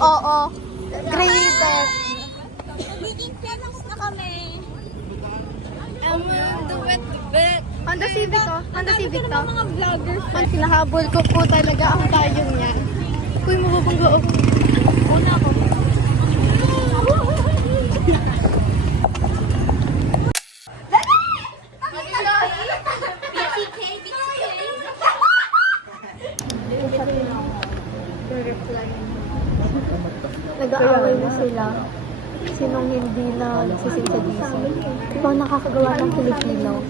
Oo. Graded. Magiging famous na kami. Honda Civic to. Honda Civic to. Mga vloggers. Hinahabol ko po talaga ang tayong yan. Uy, mababangga ako. Una ako. Nag-aaway na sila. Sinong hindi na nagsising sa DC. Ikaw nakakagawa ng Filipino.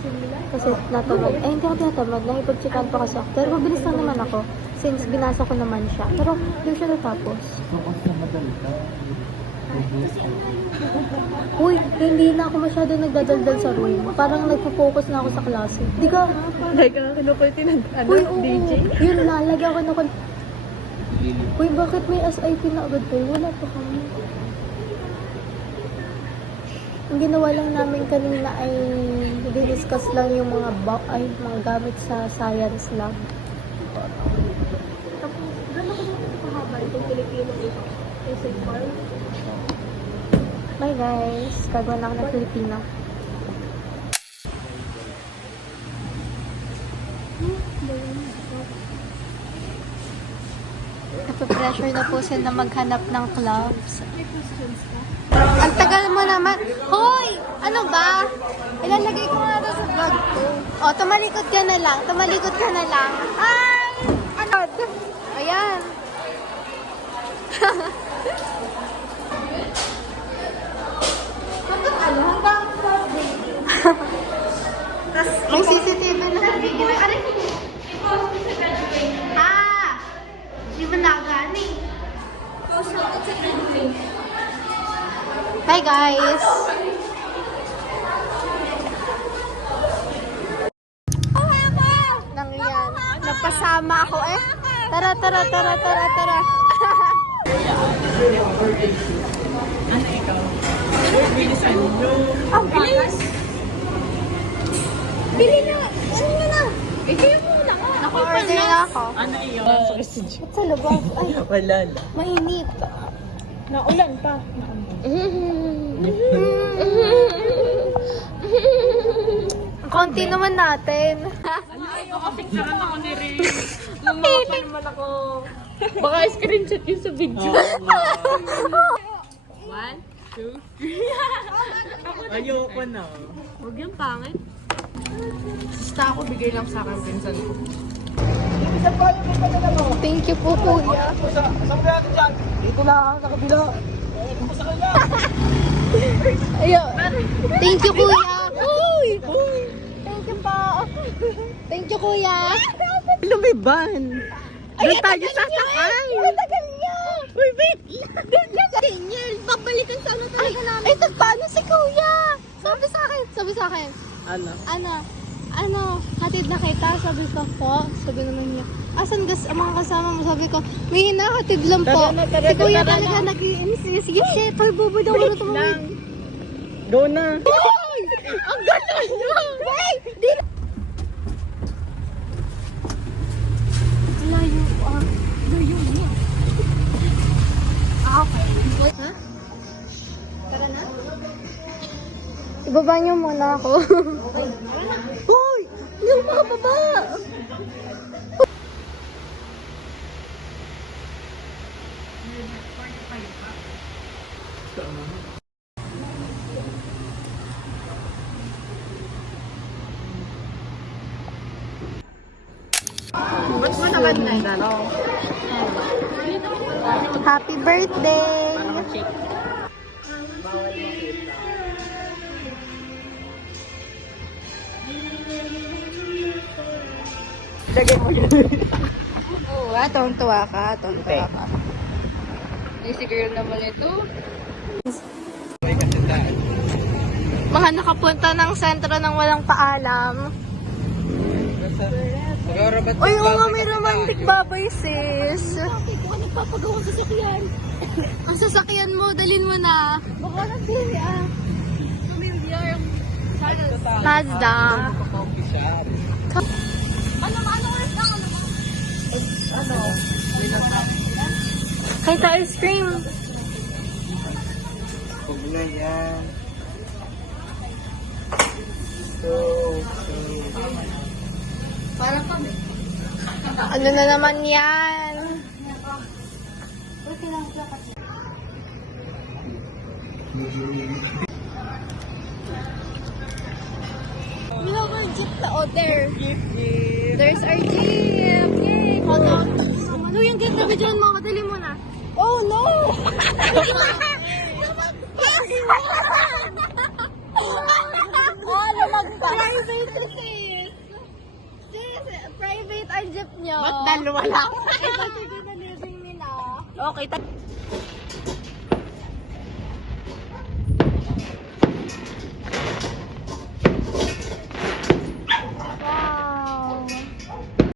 Kasi natamad. Eh, hindi ako tinatamad. Nakipag-checkan pa kasi ako. Pero mabilis lang naman ako. Since binasa ko naman siya. Pero hindi siya natapos. Uy, hindi na ako masyado nagdadaldal sa room. Parang nagpo-focus na ako sa klase. Di ka? Like, kinukulti ng Uy, oo. Yun na, lagi ako na. Uy, bakit may SIP na agad to? Wala pa kami. Ang ginawa lang namin kanina ay discuss lang yung mga mga gamit sa science lab. Tapos, gano'n ko naman kahaba itong Filipino ito. Bye guys, gagawa na ako ng Filipino. Napapressure na po sila maghanap ng clubs. Ang tagal mo naman. Hoy! Ano ba? Ilalagay ko nga daw sa vlog ko. O, tumalikod ka na lang. Tumalikod ka na lang. Ay! Ano? Ayan. Hanggang may CCTV na sa video. Di ba nagani? Hi guys! Nang yan. Napasama ako eh. Tara, tara, tara, tara, tara. Ano ikaw? Bilisan nyo. Ang bilis! Bili na! Ano na na? Ikaw muna ka. Naka-order na ako. Ano yun? Ba't sa labas? Ay, Wala na. mainit. Naulan pa. Konti naman natin. Picturean ako ni Ray. Lumapa naman ako. Baka screenshot yun sa video. 1, 2, 3. Ayoko na. Huwag yung pangit. Basta ako bigay lang sa akin pinsan ko. Thank you po, kuya. Dito na ako sa kabila. Ayo. Thank you, kuya. Uy! Thank you po. Thank you, kuya. Lumiban. Doon tayo sasakay. Ang tagal niya. Uy, wait. Doon ka sa Daniel. Babalikan sana talaga namin. Ay, paano si kuya? Sabi sa akin. Ano, hatid na kita. Sabi ko po. Sabi naman niya, asan ang mga kasama mo? Sabi ko, may hinahatid lang po. Si kuya talaga nag-iinis. Sige, parbobo daw ako tumawid. Go na. Ang gano'n niya! Hey! Di na! Layo niya. Okay. Ha? Tara na? Ibaba niyo muna ako. Hoy! Hindi ako makababa! Ba't mo naman na? Happy birthday! Lagay mo yun. Oo, tuwang-tuwa ka. Tuwang-tuwa ka. Hindi si girl naman ito. Mga nakapunta ng sentro ng walang paalam. Uy, oo nga, may romantic baboy, sis. Kung ano nagpapagawa sa sasakyan. Ang sasakyan mo, dalin mo na. Baka nang pili Familiar. Mazda. Ano oras na? Kahit ice cream. Huwag na yan. So. Ano na naman yan? We have our jeep na. Oh, there. There's our jeep. Yay! Hold on. Ano yung ganda videoan mo? Madali mo na. Oh, no! Oh, lumagpas. Private kasi. Private ang jeep nyo. Ba't dalawa lang? Eh, kasi na living nila. Okay,